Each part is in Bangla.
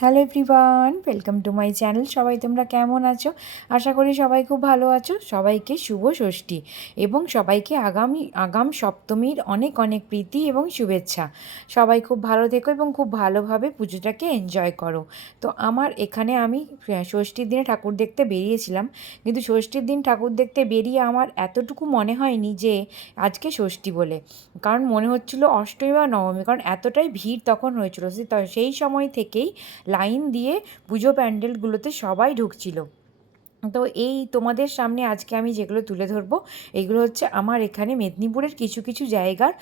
Hello everyone, welcome to my channel. সবাই তোমরা কেমন আছো? আশা করি সবাই খুব ভালো আছো। সবাইকে শুভ ষষ্ঠী এবং সবাইকে আগাম সপ্তমীর অনেক অনেক প্রীতি এবং শুভেচ্ছা। সবাই খুব ভালো থেকো এবং খুব ভালোভাবে পুজোটাকে এনজয় করো। তো আমার এখানে আমি ষষ্ঠীর দিনে ঠাকুর দেখতে বেরিয়েছিলাম, কিন্তু ষষ্ঠীর দিন ঠাকুর দেখতে বেরিয়ে আমার এতটুকু মনে হয়নি যে আজকে ষষ্ঠী বলে। কারণ মনে হচ্ছিল অষ্টমী বা নবমী, কারণ এতটাই ভিড় তখন হয়েছিল। সেই সময় থেকেই লাইন দিয়ে পুজো প্যান্ডেলগুলোতে সবাই ঢুকছিল। তো এই তোমাদের সামনে আজকে আমি যেগুলো তুলে ধরবো, এগুলো হচ্ছে আমার এখানে মেদিনীপুরের কিছু কিছু জায়গার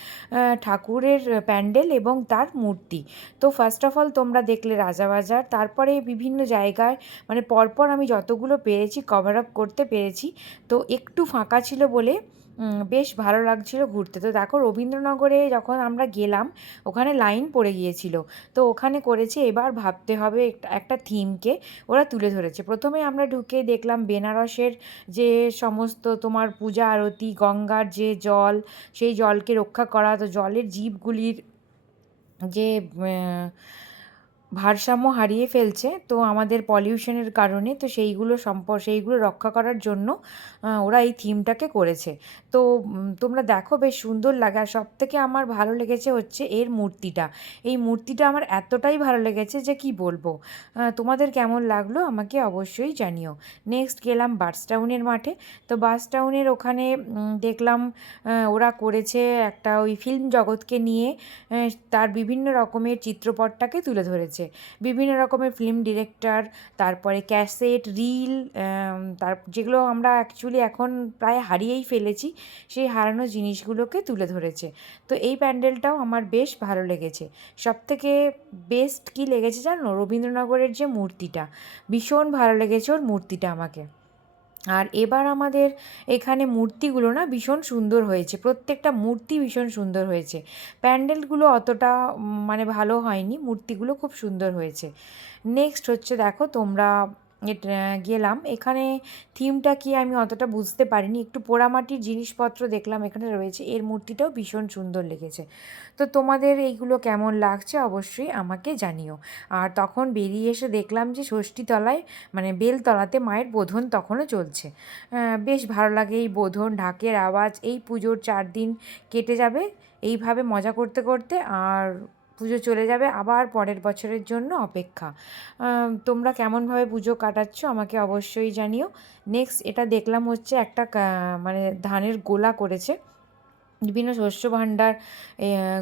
ঠাকুরের প্যান্ডেল এবং তার মূর্তি। তো ফার্স্ট অফ অল তোমরা দেখলে রাজাবাজার, তারপরে বিভিন্ন জায়গায় মানে পরপর আমি যতগুলো পেরেছি কভার আপ করতে পেরেছি। তো একটু ফাঁকা ছিল বলে বেশ ভালো লাগছিল ঘুরতে। তো দেখো, রবীন্দ্রনগরে যখন আমরা গেলাম ওখানে লাইন পড়ে গিয়েছিল। তো ওখানে করেছে, এবার ভাবতে হবে একটা থিমকে ওরা তুলে ধরেছে। প্রথমে আমরা ঢুকে দেখলাম বেনারসের যে সমস্ত তোমার পূজা আরতি, গঙ্গার যে জল, সেই জলকে রক্ষা করা, তো জলের জীবগুলির যে ভারসাম্য হারিয়ে ফেলছে তো আমাদের পলিউশনের কারণে, তো সেইগুলো রক্ষা করার জন্য ওরা এই থিমটাকে করেছে। তো তোমরা দেখো, বেশ সুন্দর লাগে। আর সবথেকে আমার ভালো লেগেছে হচ্ছে এর মূর্তিটা। এই মূর্তিটা আমার এতটাই ভালো লেগেছে যে কি বলবো। তোমাদের কেমন লাগলো আমাকে অবশ্যই জানিও। নেক্সট গেলাম বার্চটাউনের মাঠে। তো বার্চটাউনের ওখানে দেখলাম ওরা করেছে একটা ওই ফিল্ম জগৎকে নিয়ে তার বিভিন্ন রকমের চিত্রপটটাকে তুলে ধরেছে। বিভিন্ন রকমের ফিল্ম ডিরেক্টর, তারপরে ক্যাসেট, রিল, তার যেগুলো আমরা অ্যাকচুয়ালি এখন প্রায় হারিয়েই ফেলেছি, সেই হারানো জিনিসগুলোকে তুলে ধরেছে। তো এই প্যান্ডেলটাও আমার বেশ ভালো লেগেছে। সবথেকে বেস্ট কী লেগেছে জানো? রবীন্দ্রনগরের যে মূর্তিটা, ভীষণ ভালো লেগেছে ওর মূর্তিটা আমাকে। আর এবার আমাদের এখানে মূর্তিগুলো না ভীষণ সুন্দর হয়েছে, প্রত্যেকটা মূর্তি ভীষণ সুন্দর হয়েছে। প্যান্ডেলগুলো অতটা মানে ভালো হয়নি, মূর্তিগুলো খুব সুন্দর হয়েছে। নেক্সট হচ্ছে দেখো তোমরা গেলাম এখানে, থিমটা কি আমি অতটা বুঝতে পারিনি, একটু পোড়ামাটির জিনিসপত্র দেখলাম এখানে রয়েছে, এর মূর্তিটাও ভীষণ সুন্দর লেগেছে। তো তোমাদের এইগুলো কেমন লাগছে অবশ্যই আমাকে জানিও। আর তখন বেরিয়ে এসে দেখলাম যে ষষ্ঠীতলায় মানে বেলতলাতে মায়ের বোধন তখনও চলছে। বেশ ভালো লাগে এই বোধন, ঢাকের আওয়াজ। এই পুজোর 4 দিন কেটে যাবে এইভাবে মজা করতে করতে, আর পুজো চলে যাবে, আবার পরের বছরের জন্য অপেক্ষা। তোমরা কেমনভাবে পুজো কাটাচ্ছ আমাকে অবশ্যই জানিও। নেক্সট এটা দেখলাম হচ্ছে একটা মানে ধানের গোলা করেছে, বিভিন্ন শস্য ভাণ্ডার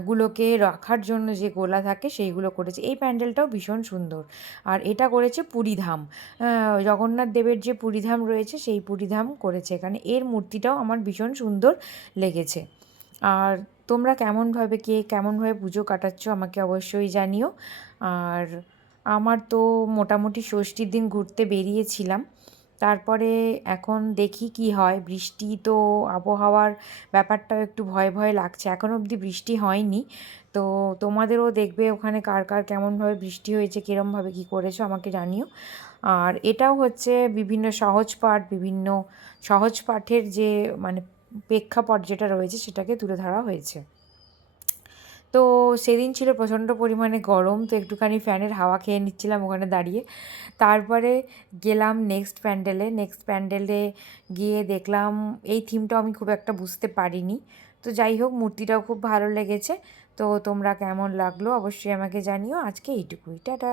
গুলোকে রাখার জন্য যে গোলা থাকে সেইগুলো করেছে। এই প্যান্ডেলটাও ভীষণ সুন্দর। আর এটা করেছে পুরীধাম, জগন্নাথ দেবের যে পুরীধাম রয়েছে সেই পুরীধাম করেছে এখানে। এর মূর্তিটাও আমার ভীষণ সুন্দর লেগেছে। আর তোমরা কেমনভাবে পুজো কাটাচ্ছ আমাকে অবশ্যই জানিও। আর আমার তো মোটামুটি ষষ্ঠীর দিন ঘুরতে বেরিয়েছিলাম, তারপরে এখন দেখি কি হয়। বৃষ্টি তো, আবহাওয়ার ব্যাপারটাও একটু ভয় ভয় লাগছে, এখনও অবধি বৃষ্টি হয়নি। তো তোমাদেরও দেখবে ওখানে কার কার কেমনভাবে বৃষ্টি হয়েছে, কীরমভাবে কী করেছো আমাকে জানিও। আর এটাও হচ্ছে বিভিন্ন সহজ পাঠের যে মানে প্রেক্ষাপট যেটা রয়েছে সেটাকে তুলে ধরা হয়েছে। তো সেদিন ছিল প্রচণ্ড পরিমাণে গরম, তো একটুখানি ফ্যানের হাওয়া খেয়ে নিচ্ছিলাম ওখানে দাঁড়িয়ে। তারপরে গেলাম নেক্সট প্যান্ডেলে গিয়ে দেখলাম এই থিমটাও আমি খুব একটা বুঝতে পারিনি। তো যাই হোক, মূর্তিটাও খুব ভালো লেগেছে। তো তোমরা কেমন লাগলো অবশ্যই আমাকে জানিও। আজকে এইটুকুই, টাটা।